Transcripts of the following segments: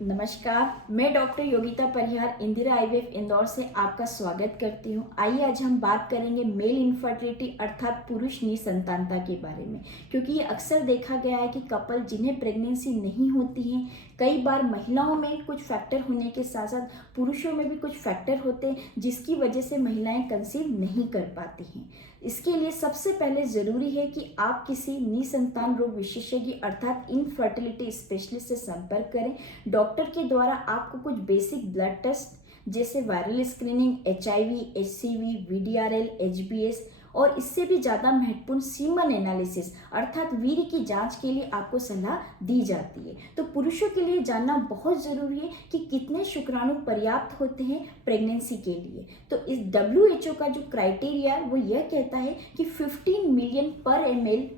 नमस्कार, मैं डॉक्टर योगिता परिहार इंदिरा आईवीएफ इंदौर से आपका स्वागत करती हूँ। आइए आज हम बात करेंगे मेल इनफर्टिलिटी अर्थात पुरुष निसंतानता के बारे में, क्योंकि ये अक्सर देखा गया है कि कपल जिन्हें प्रेगनेंसी नहीं होती है, कई बार महिलाओं में कुछ फैक्टर होने के साथ साथ पुरुषों में भी कुछ फैक्टर होते हैं जिसकी वजह से महिलाएं कंसीव नहीं कर पाती हैं। इसके लिए सबसे पहले ज़रूरी है कि आप किसी निसंतान रोग विशेषज्ञ अर्थात इनफर्टिलिटी स्पेशलिस्ट से संपर्क करें। डॉक्टर के द्वारा आपको कुछ बेसिक ब्लड टेस्ट जैसे viral screening, HIV, HCV, VDRL, HBS और इससे भी ज़्यादा महत्वपूर्ण सीमन एनालिसिस अर्थात वीर्य की जांच के लिए आपको सलाह दी जाती है। तो पुरुषों के लिए जानना बहुत ज़रूरी है कि कितने शुक्राणु पर्याप्त होते हैं प्रेगनेंसी के लिए। तो इस WHO का जो क्राइटेरिया है वो यह कहता है कि 15 मिलियन पर ml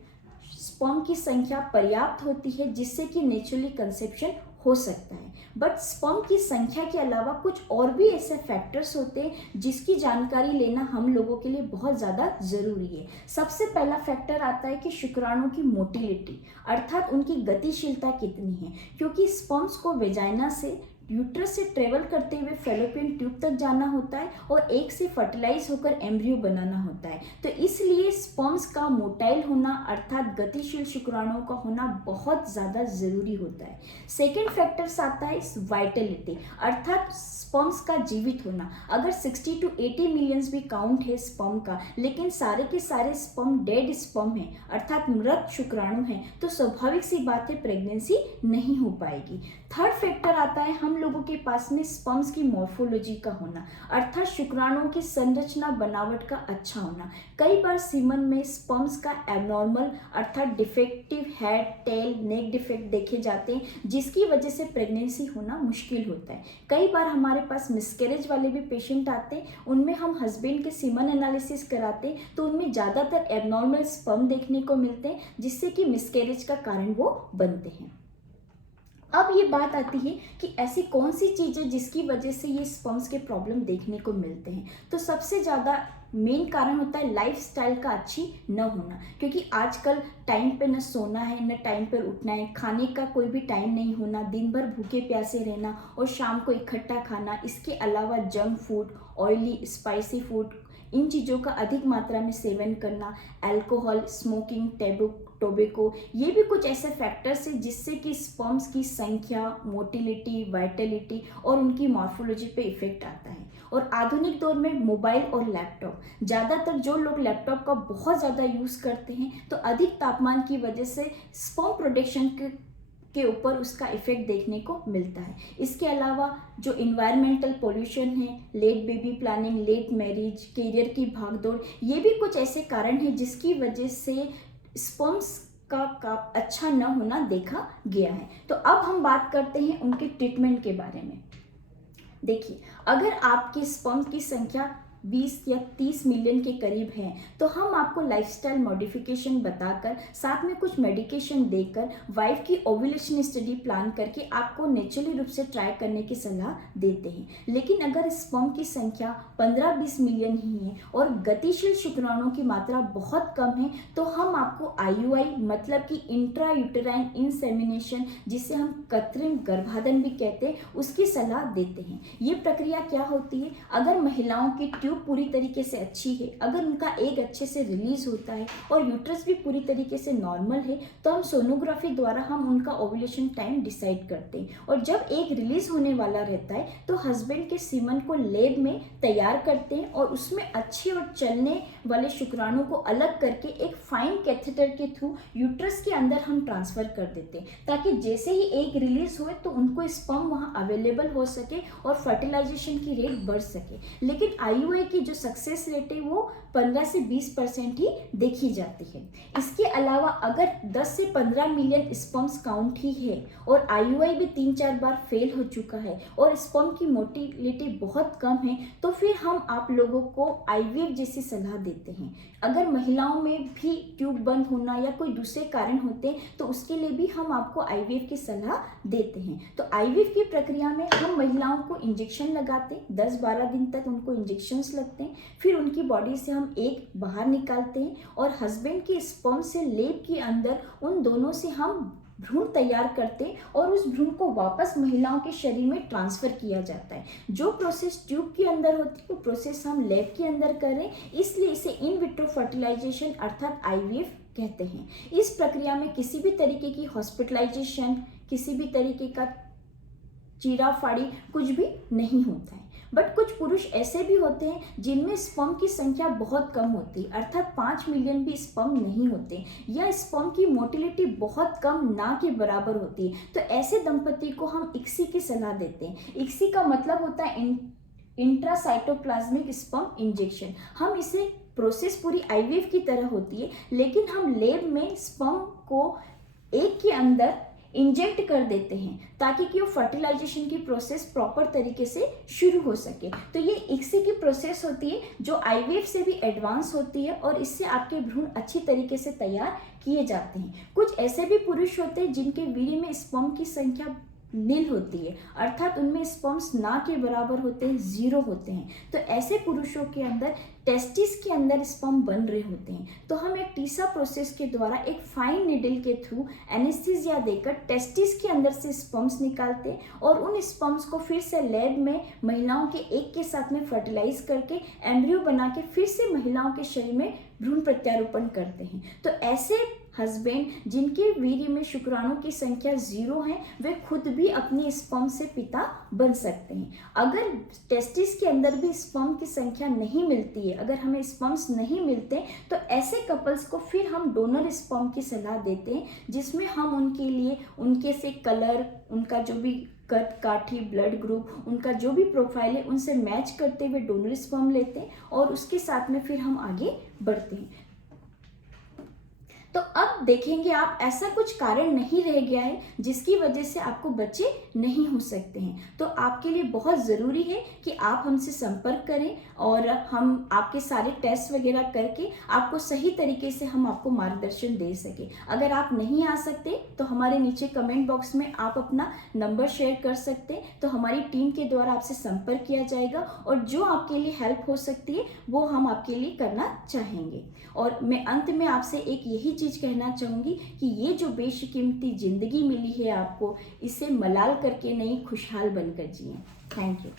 स्पर्म की संख्या पर्याप्त होती है जिससे कि नेचुरली कंसेप्शन हो सकता है। बट स्पर्म की संख्या के अलावा कुछ और भी ऐसे फैक्टर्स होते हैं जिसकी जानकारी लेना हम लोगों के लिए बहुत ज़्यादा ज़रूरी है। सबसे पहला फैक्टर आता है कि शुक्राणु की मोटिलिटी अर्थात उनकी गतिशीलता कितनी है, क्योंकि स्पर्म्स को वेजाइना से यूट्रस से ट्रेवल करते हुए फेलोपियन ट्यूब तक जाना होता है और एक से फर्टिलाइज होकर एम्ब्रियो बनाना होता है। तो इसलिए स्पर्म्स का मोटाइल होना अर्थात गतिशील शुक्राणुओं का होना बहुत ज़्यादा ज़रूरी होता है। सेकेंड फैक्टर्स आता है वाइटलिटी अर्थात स्पर्म्स का जीवित होना। अगर 60 to 80 मिलियंस भी काउंट है स्पर्म का, लेकिन सारे के सारे स्पर्म डेड स्पर्म है अर्थात मृत शुक्राणु हैं, तो स्वाभाविक सी बात है प्रेगनेंसी नहीं हो पाएगी। थर्ड फैक्टर आता है हम लोगों के पास में स्पर्म्स की मॉर्फोलॉजी का होना अर्थात शुक्राणुओं की संरचना बनावट का अच्छा होना। कई बार सीमन में स्पर्म्स का एबनॉर्मल अर्थात डिफेक्टिव हेड, टेल, नेक डिफेक्ट देखे जाते हैं जिसकी वजह से प्रेगनेंसी होना मुश्किल होता है। कई बार हमारे पास मिसकैरेज वाले भी पेशेंट आते हैं, उनमें हम हस्बैंड के सीमन एनालिसिस कराते हैं तो उनमें ज़्यादातर एबनॉर्मल स्पर्म देखने को मिलते हैं जिससे कि मिसकैरेज का कारण वो बनते हैं। अब ये बात आती है कि ऐसी कौन सी चीज़ है जिसकी वजह से ये स्पर्म्स के प्रॉब्लम देखने को मिलते हैं। तो सबसे ज़्यादा मेन कारण होता है लाइफस्टाइल का अच्छी न होना, क्योंकि आजकल टाइम पे न सोना है न टाइम पर उठना है, खाने का कोई भी टाइम नहीं होना, दिन भर भूखे प्यासे रहना और शाम को इकट्ठा खाना। इसके अलावा junk food, oily spicy food, इन चीज़ों का अधिक मात्रा में सेवन करना, अल्कोहल, स्मोकिंग, टोबैको, ये भी कुछ ऐसे फैक्टर्स हैं जिससे कि स्पर्म्स की संख्या, मोटिलिटी, वाइटलिटी और उनकी मॉर्फोलॉजी पे इफेक्ट आता है। और आधुनिक दौर में मोबाइल और लैपटॉप, ज़्यादातर जो लोग लैपटॉप का बहुत ज़्यादा यूज़ करते हैं तो अधिक तापमान की वजह से स्पर्म प्रोडक्शन के ऊपर उसका इफेक्ट देखने को मिलता है। इसके अलावा जो इन्वायरमेंटल पोल्यूशन है, late baby planning, late marriage, career की भागदौड़, ये भी कुछ ऐसे कारण हैं जिसकी वजह से स्पर्म्स का अच्छा न होना देखा गया है। तो अब हम बात करते हैं उनके ट्रीटमेंट के बारे में। देखिए, अगर आपके स्पर्म की संख्या 20 या 30 मिलियन के करीब है तो हम आपको लाइफस्टाइल मॉडिफिकेशन बताकर साथ में कुछ मेडिकेशन देकर वाइफ की ओव्यूलेशन स्टडी प्लान करके आपको नेचुरली रूप से ट्राई करने की सलाह देते हैं। लेकिन अगर स्पर्म की संख्या 15-20 मिलियन ही है और गतिशील शुक्राणुओं की मात्रा बहुत कम है तो हम आपको IUI मतलब कि इंट्रा यूटेराइन इंसेमिनेशन, जिसे हम कृत्रिम गर्भाधान भी कहते हैं, उसकी सलाह देते हैं। ये प्रक्रिया क्या होती है, अगर महिलाओं की ट्यूब पूरी तरीके से अच्छी है, अगर उनका एग अच्छे से रिलीज होता है और यूट्रस भी पूरी तरीके से नॉर्मल है तो हम सोनोग्राफी द्वारा हम उनका ओव्यूलेशन टाइम डिसाइड करते हैं। और जब एग रिलीज होने वाला रहता है तो हस्बैंड के सीमन को लैब में तैयार करते हैं और उसमें अच्छे और चलने वाले शुक्राणु को अलग करके एक फाइन कैथेटर के थ्रू यूट्रस के अंदर हम ट्रांसफर कर देते हैं ताकि जैसे ही एग रिलीज हुए तो उनको स्पर्म वहाँ अवेलेबल हो सके और फर्टिलाइजेशन की रेट बढ़ सके। लेकिन IUI की जो सक्सेस रेट है वो 15 से 20% ही देखी जाती है। इसके अलावा अगर 10 से 15 मिलियन स्पर्म्स काउंट ही है और IUI भी 3-4 बार फेल हो चुका है और स्पर्म की मोटिलिटी बहुत कम है तो फिर हम आप लोगों को IVF जैसी सलाह देते हैं। अगर महिलाओं में भी ट्यूब बंद होना या कोई दूसरे कारण होते हैं तो उसके लिए भी हम आपको IVF की सलाह देते हैं। तो IVF की प्रक्रिया में हम महिलाओं को इंजेक्शन लगाते हैं, 10-12 दिन तक उनको इंजेक्शन्स लगते हैं, फिर उनकी बॉडी से हम एग बाहर निकालते हैं और हस्बैंड के स्पर्म से लेब के अंदर उन दोनों से हम भ्रूण तैयार करते और उस भ्रूण को वापस महिलाओं के शरीर में ट्रांसफर किया जाता है। जो प्रोसेस ट्यूब के अंदर होती है वो प्रोसेस हम लैब के अंदर करें, इसलिए इसे इन विट्रो फर्टिलाइजेशन अर्थात आईवीएफ कहते हैं। इस प्रक्रिया में किसी भी तरीके की हॉस्पिटलाइजेशन, किसी भी तरीके का चीरा फाड़ी कुछ भी नहीं होता है। बट कुछ पुरुष ऐसे भी होते हैं जिनमें स्पर्म की संख्या बहुत कम होती है, अर्थात 5 मिलियन भी स्पर्म नहीं होते, या स्पर्म की मोटिलिटी बहुत कम ना के बराबर होती है। तो ऐसे दंपति को हम इक्सी की सलाह देते हैं। इक्सी का मतलब होता है इंट्रासाइटोप्लाज्मिक स्पर्म इंजेक्शन। हम इसे प्रोसेस पूरी आईवीएफ की तरह होती है, लेकिन हम लैब में स्पर्म को एग के अंदर इंजेक्ट कर देते हैं ताकि कि वो फर्टिलाइजेशन की प्रोसेस प्रॉपर तरीके से शुरू हो सके। तो ये इक्सी की प्रोसेस होती है जो आईवीएफ से भी एडवांस होती है और इससे आपके भ्रूण अच्छी तरीके से तैयार किए जाते हैं। कुछ ऐसे भी पुरुष होते हैं जिनके वीर्य में स्पर्म की संख्या नील होती है, अर्थात उनमें स्पर्म्स ना के बराबर होते हैं, 0 होते हैं। तो ऐसे पुरुषों के अंदर टेस्टिस के अंदर स्पर्म बन रहे होते हैं। तो हम एक टीसा प्रोसेस के द्वारा एक फाइन निडल के थ्रू एनेस्थीसिया देकर टेस्टिस के अंदर से स्पर्म्स निकालते हैं और उन स्पर्म्स को फिर से लैब में महिलाओं के एग के साथ में फर्टिलाइज करके एम्ब्रियो बना के फिर से महिलाओं के शरीर में भ्रूण प्रत्यारोपण करते हैं। तो ऐसे हस्बैंड जिनके वीर्य में शुक्राणु की संख्या 0 है, वे खुद भी अपनी स्पर्म से पिता बन सकते हैं। अगर टेस्टिस के अंदर भी स्पर्म की संख्या नहीं मिलती है, अगर हमें स्पर्म्स नहीं मिलते, तो ऐसे कपल्स को फिर हम डोनर स्पर्म की सलाह देते हैं, जिसमें हम उनके लिए उनके से कलर, उनका जो भी कद काठी, ब्लड ग्रुप, उनका जो भी प्रोफाइल है उनसे मैच करते हुए डोनर स्पर्म लेते हैं और उसके साथ में फिर हम आगे बढ़ते हैं। तो अब देखेंगे आप, ऐसा कुछ कारण नहीं रह गया है जिसकी वजह से आपको बच्चे नहीं हो सकते हैं। तो आपके लिए बहुत ज़रूरी है कि आप हमसे संपर्क करें और हम आपके सारे टेस्ट वगैरह करके आपको सही तरीके से हम आपको मार्गदर्शन दे सके। अगर आप नहीं आ सकते तो हमारे नीचे कमेंट बॉक्स में आप अपना नंबर शेयर कर सकते हैं, तो हमारी टीम के द्वारा आपसे संपर्क किया जाएगा और जो आपके लिए हेल्प हो सकती है वो हम आपके लिए करना चाहेंगे। और मैं अंत में आपसे एक यही चीज़ कहना चाहूँगी कि ये जो बेशकीमती ज़िंदगी मिली है आपको, इसे मलाल करके नहीं, खुशहाल बनकर जिएं। Thank you.